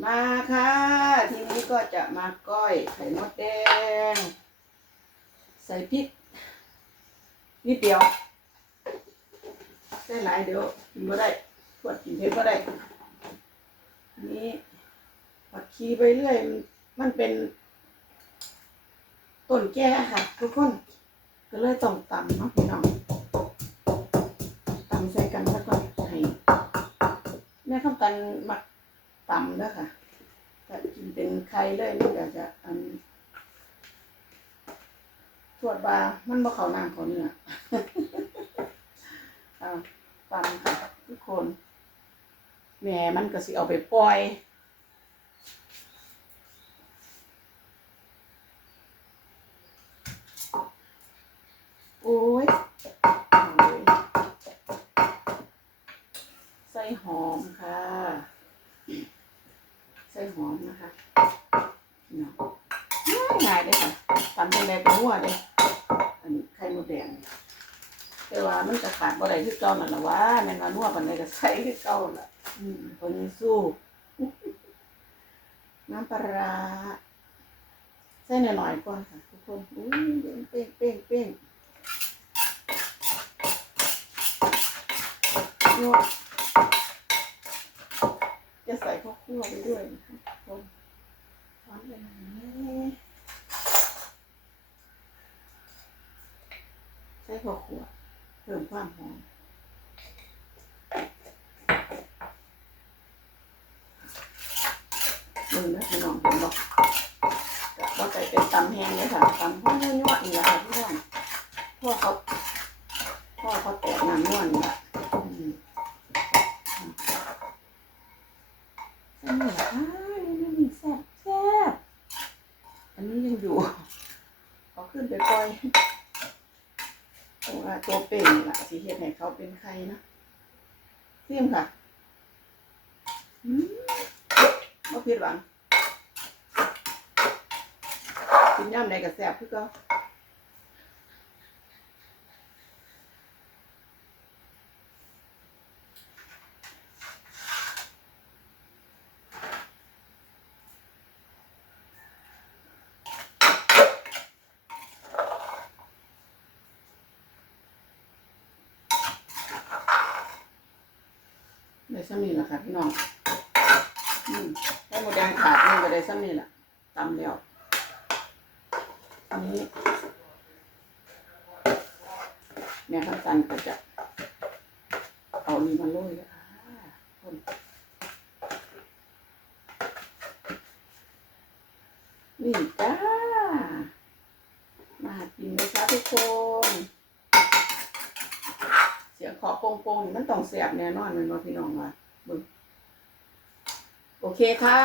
มาค่ะ ทีนี้ก็จะมาก้อยไข่มดแดง ใส่พริก นิดเดียวใส่หลายเดี๋ยวกินไม่ได้ปวดกินเผ็ดไม่ได้นี่ผัดชีไปเรื่อย มันเป็นต้นแก่ค่ะ ทุกคน ก็เลยต้องตำเนาะพี่น้องตำใส่กันแล้วก็ให้แม่ข้าวตันมัก ตำแล้วค่ะแต่กินเป็นไข่เลยมันก็จะอันตรวจบามันบ่เข้าน้ำเขาเนื้ออ่าตำค่ะทุกคนแม่มันก็สิเอาไปปล่อยโอ้ยใส่หอมค่ะ ใส่หอมนะคะเนาะง่ายๆเลยค่ะตำเป็นแบบนัวเลยอันนี้ไข่มดแดงแต่ว่ามันจะขาดบ่ได้ที่เก่านั่นแหละวะแม่นว่านัวปานใดก็ใส่ที่เก่าล่ะอืมตัวนี้สู้น้ำปลาร้าใส่หน่อยๆก่อนค่ะทุกคนอุ้ยเดี๋ยวเป้งเป้งเป้ง นวด จะใส่ข้าวคั่วไปด้วยนะคะคนช้อนไปหน่อยใส่ข้าวคั่วเพิ่มความหอมมึงนะพี่น้องผมบอกก็ใส่เป็นตำแห้งเลยค่ะตำพ่อยั่วๆนี่แหละค่ะพี่น้องพ่อเขาพ่อเขาแตกน้ำนวลนี่แหละ อันนี้อคะนี่นี่แซ่บแซ่บอันนี้ยังอยู่เอาขึ้นไปปล่อยตัวตัวเป่งนี่ล่ะสีเห็ดให้เขาเป็นใครนะเสี่ยมค่ะอืมบ่ผิดหวังกินย่ำใดก็แซ่บคือเก็ ซ้ำนี่แหละค่ะพี่น้องอืมให้หมดแดงขาดนี่ก็ได้ซ้ำนี่แหละตำแล้วอันนี้แม่ข้าวตันก็จะเอานี่มาโรยแล้วค่ะนี่จ้า มากินเลยค่ะทุกคน ขอโป่งๆนี่มันต้องเสียบแน่นอนมันว่าพี่น้องว่าโอเคค่ะ